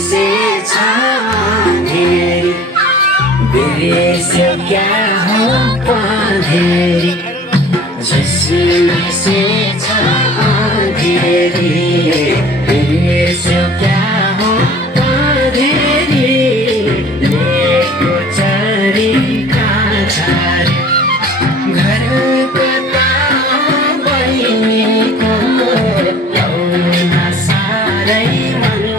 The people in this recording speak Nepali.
से छानेरी देश क्या हो पाधेरी जिसमें से छानेरी देश क्या हो पाधेरी लेको चारी का छारी घर कता बहिनीको लौना सारै मन